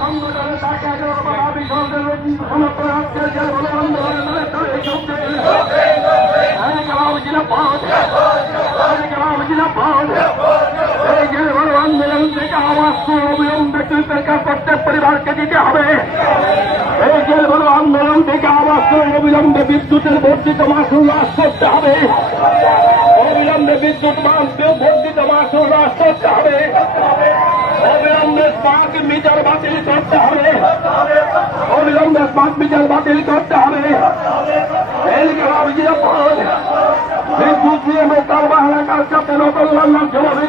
সংগঠনের তাকে সমস্ত রাজ্যের যে আন্দোলনের এই যে বড় আন্দোলন থেকে আওয়াজ অবিলম্বে প্রত্যেক পরিবারকে দিতে হবে। এই যে বড় আন্দোলন থেকে আওয়াজ অবিলম্বে বিদ্যুতের বর্ধিত মাসুল হ্রাস করতে হবে। অবিলম্বে বিদ্যুৎ বর্ধিত মাসুল হ্রাস করতে হবে। অবিলম্বে স্মার্ট মিটার বাতিল করতে হবে। অবিলম্বে স্মার্ট মিটার বাতিল করতে হবে। বিদ্যুৎ নিয়ে মোকাবিলা এলাকার সাথে নকল্যাণ জবাবে